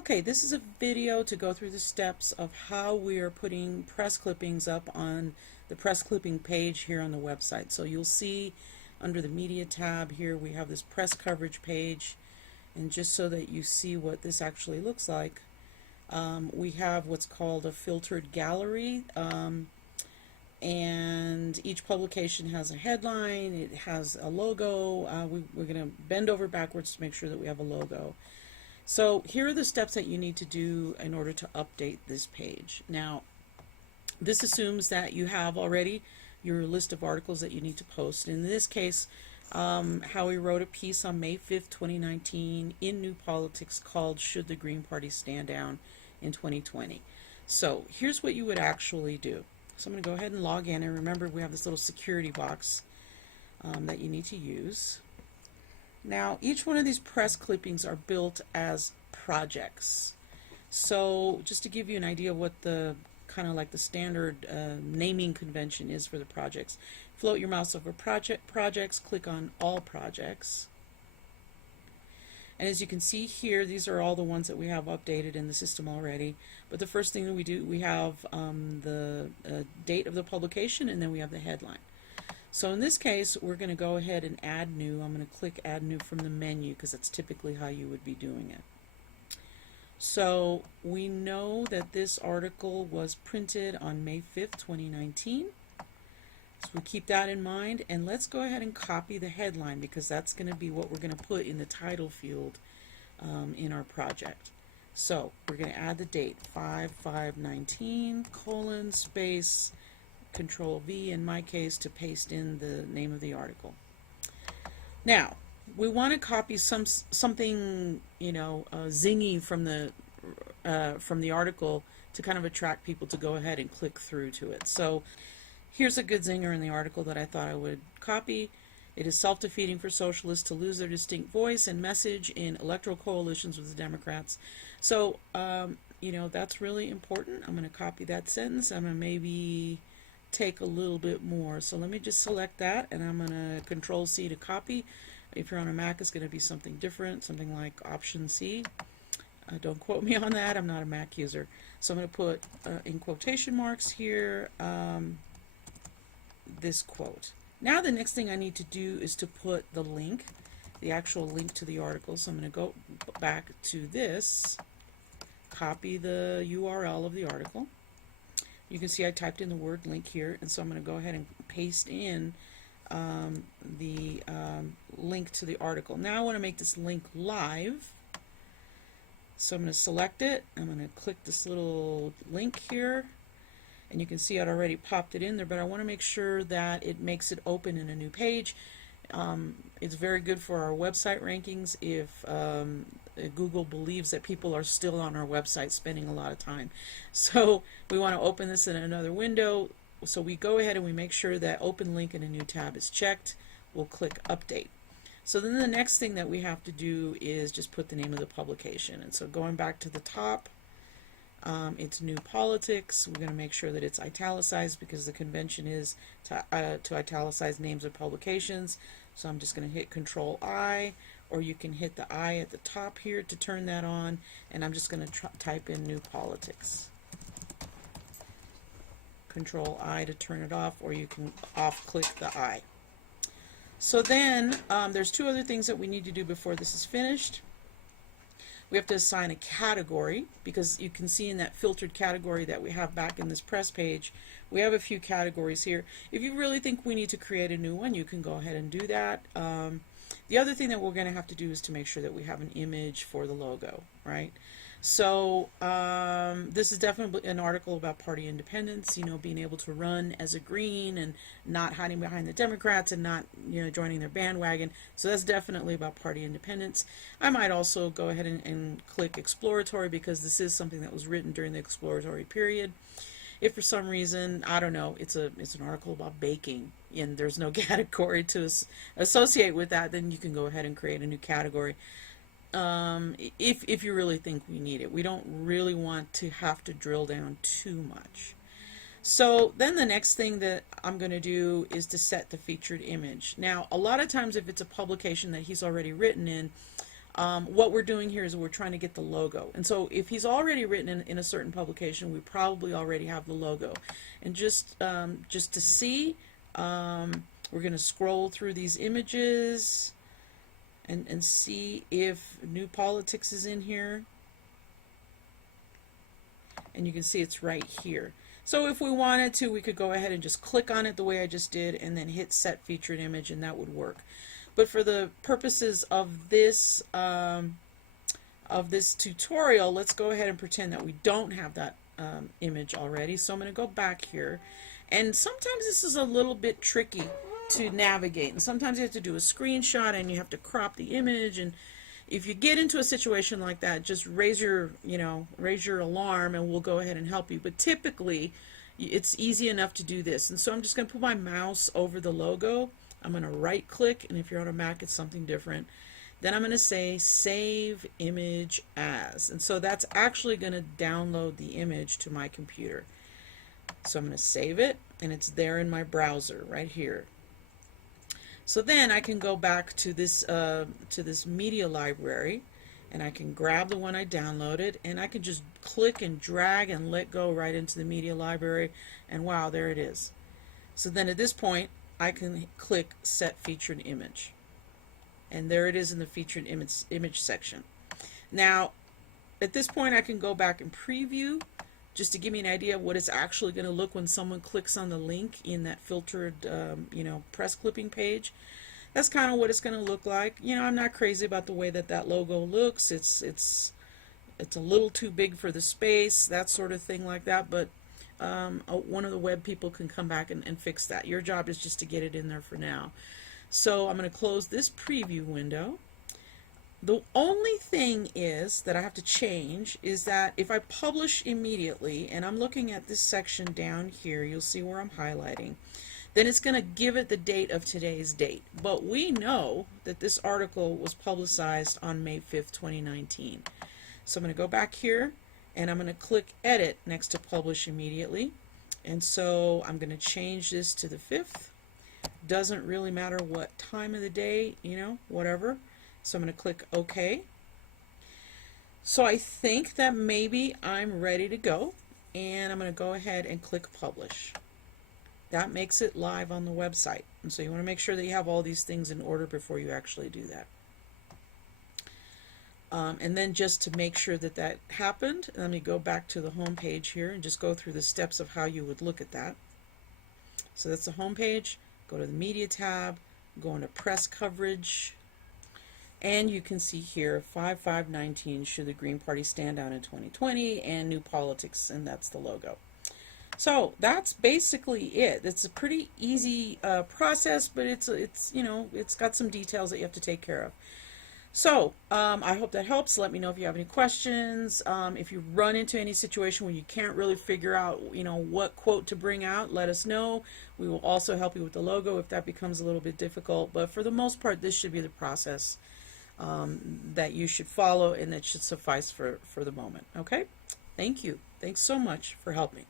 Okay, this is a video to go through the steps of how we are putting press clippings up on the press clipping page here on the website. So you'll see under the media tab here we have this press coverage page, and just so that you see what this actually looks like, we have what's called a filtered gallery, and each publication has a headline, it has a logo. We're going to bend over backwards to make sure that we have a logo. So here are the steps that you need to do in order to update this page. Now, this assumes that you have already your list of articles that you need to post. In this case, Howie wrote a piece on May 5th, 2019 in New Politics called "Should the Green Party Stand Down in 2020?" So here's what you would actually do. So I'm going to go ahead and log in, and remember we have this little security box that you need to use. Now, each one of these press clippings are built as projects. So just to give you an idea of what the kind of like the standard naming convention is for the projects, float your mouse over projects, click on all projects. And as you can see here, these are all the ones that we have updated in the system already. But the first thing that we do, we have the date of the publication, and then we have the headline. So in this case, we're going to go ahead and add new. I'm going to click add new from the menu because that's typically how you would be doing it. So we know that this article was printed on May 5th, 2019. So we keep that in mind, and let's go ahead and copy the headline because that's going to be what we're going to put in the title field in our project. So we're going to add the date 5/5/19 colon space Control V in my case to paste in the name of the article. Now we want to copy something zingy from the article to kind of attract people to go ahead and click through to it. So here's a good zinger in the article that I thought I would copy. It is self-defeating for socialists to lose their distinct voice and message in electoral coalitions with the Democrats. So that's really important. I'm going to copy that sentence. I'm going to maybe take a little bit more. So let me just select that, and I'm going to Control C to copy. If you're on a Mac, it's going to be something different, something like Option C. Don't quote me on that. I'm not a Mac user. So I'm going to put in quotation marks here this quote. Now the next thing I need to do is to put the link, the actual link to the article. So I'm going to go back to this, copy the URL of the article. You can see I typed in the word link here, and so I'm going to go ahead and paste in the link to the article. Now I want to make this link live, so I'm going to select it. I'm going to click this little link here, and you can see I'd already popped it in there, but I want to make sure that it makes it open in a new page. It's very good for our website rankings if Google believes that people are still on our website spending a lot of time. So we want to open this in another window. So we go ahead and we make sure that open link in a new tab is checked. We'll click update. So then the next thing that we have to do is just put the name of the publication. And so going back to the top, it's New Politics. We're going to make sure that it's italicized because the convention is to italicize names of publications. So I'm just going to hit Control I, or you can hit the I at the top here to turn that on, and I'm just going to type in New Politics. Control I to turn it off, or you can off click the I. So then there's two other things that we need to do before this is finished. We have to assign a category, because you can see in that filtered category that we have back in this press page, we have a few categories here. If you really think we need to create a new one, you can go ahead and do that. The other thing that we're going to have to do is to make sure that we have an image for the logo, right? So this is definitely an article about party independence, being able to run as a green and not hiding behind the Democrats and not, joining their bandwagon. So that's definitely about party independence. I might also go ahead and click exploratory because this is something that was written during the exploratory period. If for some reason, I don't know, it's an article about baking and there's no category to associate with that, then you can go ahead and create a new category. If you really think we need it. We don't really want to have to drill down too much. So then the next thing that I'm going to do is to set the featured image. Now, a lot of times if it's a publication that he's already written in, What we're doing here is we're trying to get the logo. And so if he's already written in a certain publication, we probably already have the logo. And just to see, we're going to scroll through these images and see if New Politics is in here. And you can see it's right here. So if we wanted to, we could go ahead and just click on it the way I just did and then hit set featured image, and that would work. But for the purposes of this tutorial, let's go ahead and pretend that we don't have that image already. So I'm going to go back here, and sometimes this is a little bit tricky to navigate, and sometimes you have to do a screenshot and you have to crop the image. And if you get into a situation like that, just raise your alarm and we'll go ahead and help you. But typically it's easy enough to do this. And so I'm just going to put my mouse over the logo. I'm going to right click, and if you're on a Mac it's something different. Then I'm going to say save image as, and so that's actually going to download the image to my computer. So I'm going to save it, and it's there in my browser right here. So then I can go back to this media library, and I can grab the one I downloaded, and I can just click and drag and let go right into the media library, and wow, there it is. So then at this point I can click set featured image, and there it is in the featured image section. Now at this point I can go back and preview just to give me an idea of what it's actually going to look when someone clicks on the link in that filtered press clipping page. That's kind of what it's going to look like. I'm not crazy about the way that logo looks. It's a little too big for the space, that sort of thing like that, but one of the web people can come back and fix that. Your job is just to get it in there for now. So I'm going to close this preview window. The only thing is that I have to change is that if I publish immediately, and I'm looking at this section down here, you'll see where I'm highlighting, then it's going to give it the date of today's date. But we know that this article was publicized on May 5th, 2019. So I'm going to go back here, and I'm going to click edit next to publish immediately. And so I'm going to change this to the 5th. Doesn't really matter what time of the day, whatever. So I'm going to click OK. So I think that maybe I'm ready to go, and I'm going to go ahead and click publish. That makes it live on the website. And so you want to make sure that you have all these things in order before you actually do that. And then just to make sure that that happened, let me go back to the home page here and just go through the steps of how you would look at that. So that's the home page. Go to the media tab, go into press coverage, and you can see here 5/5/19 should the Green Party stand down in 2020, and New Politics, and that's the logo. So that's basically it. It's a pretty easy process, but it's got some details that you have to take care of. So I hope that helps. Let me know if you have any questions. If you run into any situation where you can't really figure out what quote to bring out, let us know. We will also help you with the logo if that becomes a little bit difficult. But for the most part, this should be the process that you should follow, and that should suffice for the moment. Okay? Thank you. Thanks so much for helping.